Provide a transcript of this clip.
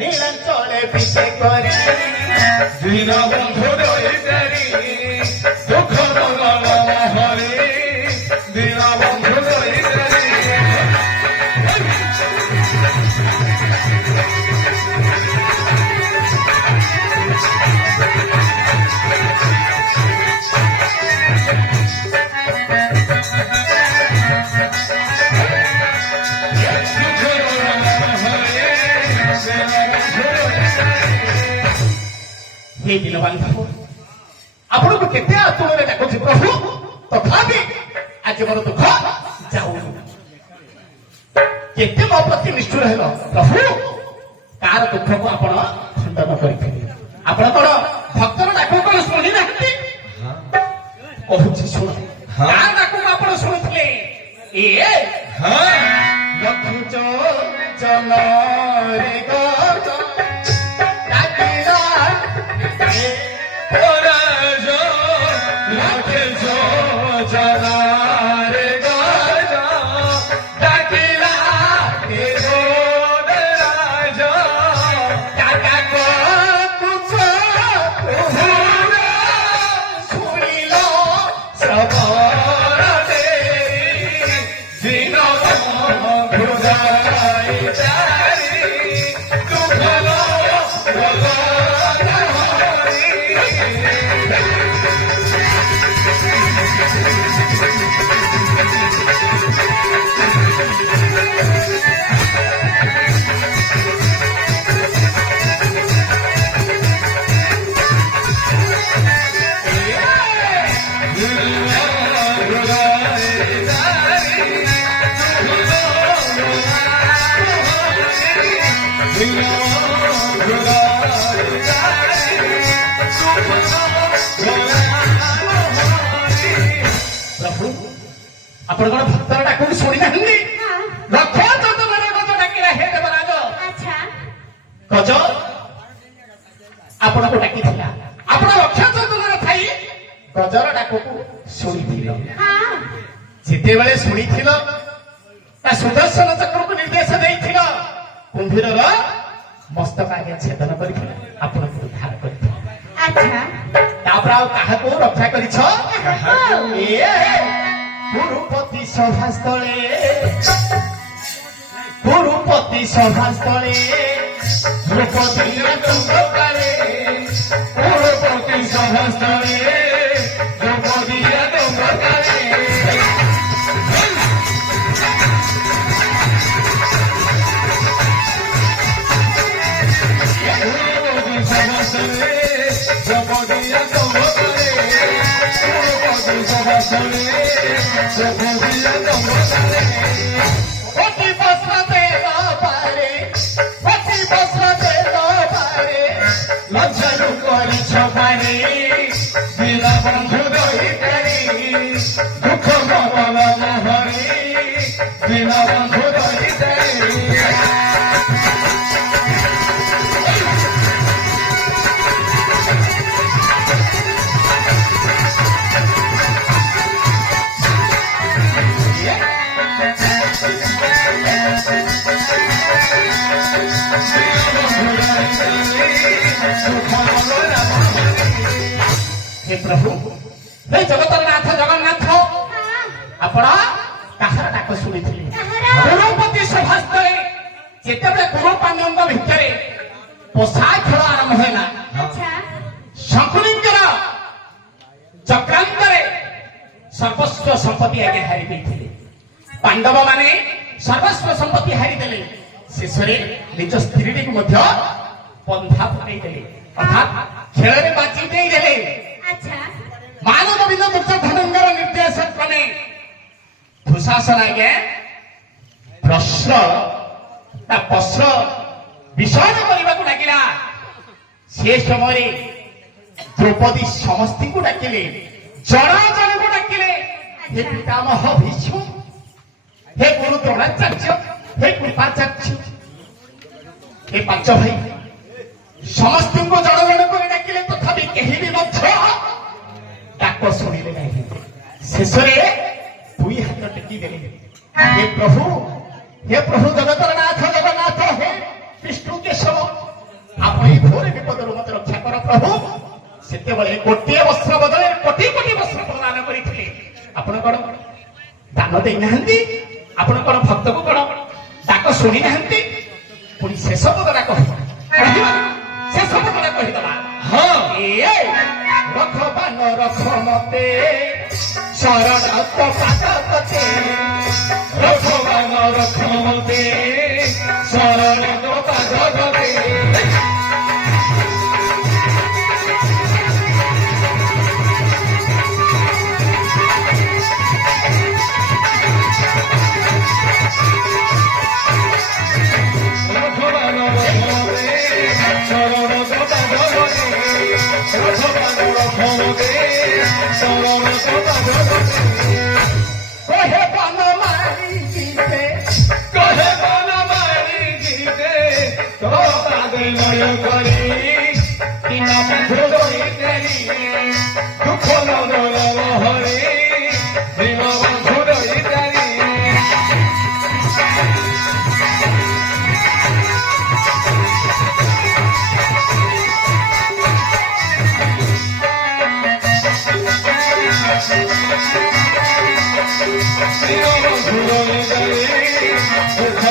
নীলাঞ্চলে পিছে করি দীনবন্ধু দৈতারি দুঃখ মঙ্গল হরি দীনবন্ধু দৈতারি हे दीनबंधु आपण को केते आतुरे डाकुछि प्रभु तथापि आज मोर दुख जाऊ केते मो प्रति निष्ठुर हेलो प्रभु कार दुख को आपण खंडन करिथिले आपण कोन भक्तर डाकु कोन सुनि नाहति कहूछि सुन कार डाकु आपण सुनिथिले ए हां लखुचो जनरे गज आपण कोन भक्तर डाकु सुनि नाहति रख चंदन गज डाकिला हे देवराज अच्छा गज आपण को डाकी थिला आपण रक्षा चंदन थाई गजर डाकु सुनि थिलो हां जेते बेले सुनि थिलो ता सुदर्शन चक्र को निर्देश देइथिलो कुंभीरर मस्तक आगे छेदन करिथिलो आपण को उद्धार करिथिलो अच्छा तापर आ काहा को रक्षा करिछ ए गुरुपति सभास्थले गुरुपति सभास्थले द्रौपदी दंडकारे गुरुपति सभास्थले द्रौपदी दंडकारे অতি বস্ত্রতে পারে অতি বস্ত্রতে পারে লজ্জালু করিছ পারে দীনবন্ধু দৈতারি দুঃখ মঙ্গল হরি দীনবন্ধু দৈতারি हे प्रभु हे जगतर नाथ जगन्नाथ आपण काହାର डाक शुणिथिले गुरुपति सभास्थले जेतेबे गुरु पांडवଙ୍କ ଭିତରେ पोषा खेल आरंभ होला अच्छा शकुनिଙ୍କର चक्रांतरे सर्वस्व संपत्ति आगे हारि ଦେଇଥିଲେ पांडव माने सर्वस्व संपत्ति हारि देले शेषरे निज स्त्रीटीକୁ ମଧ୍ୟ बंधा पकाई देले अर्थात खेଳରେ बाजी देई देले अच्छा मानव बिंदु दुर्योधनଙ୍କର निर्देश क्रमे दुशासन आगे प्रश्न ता प्रश्न विषय କରିବାକୁ ଲାଗିଲା से समय द्रौपदी समस्ती को डाकिले जन जन को डाकिले हे पितामह भीष्म हे गुरु द्रोणाचार्य हे कृपाचार्य हे पांच भाई समस्त को जन जन को डाकिले तथापि केही भी मध्य डाक शुणिले नहीं शेष दुई हाथ टेकी देले हे प्रभु जगतर नाथ जगन्नाथ हे विष्णु केशव ପ୍ରଭୁ ସେତେବେଳେ ଗୋଟିଏ ବସ୍ତ୍ର ବଦଳରେ କୋଟି କୋଟି ବସ୍ତ୍ର ପ୍ରଦାନ କରିଥିଲେ। ଆପଣ କଣ ଦାନ ଦେଇନାହାନ୍ତି? ଆପଣ କଣ ଭକ୍ତକୁ କଣ ଡାକ ଶୁଣି ନାହାନ୍ତି? ପୁଣି ଶେଷ ପଦଟା କହିବା, ଶେଷ ପଦଟା କହିଦବା। ହଁ ଏ ରଖ ବାନ ରଖ ମତେ ଶରଣ ତ ପାଦ ତତେ, ରଖମାନ ରଖମତେ ଶରଣ ପାଦଗତେ। ରଖମାନ ରଖମତେ ଶରଣ ପାଦଗତେ। ରଖମାନ ରଖମତେ ଶରଣ ପାଦଗତେ। কহে বান মারি দিতে কহে বন মারি দিতে তো পাদে নয় করি কিনা বন্ধু দইতেলি দুঃখ নদল হরি দিন বন্ধু দইতেলি। দিন বন্ধু দইতেলি দুঃখ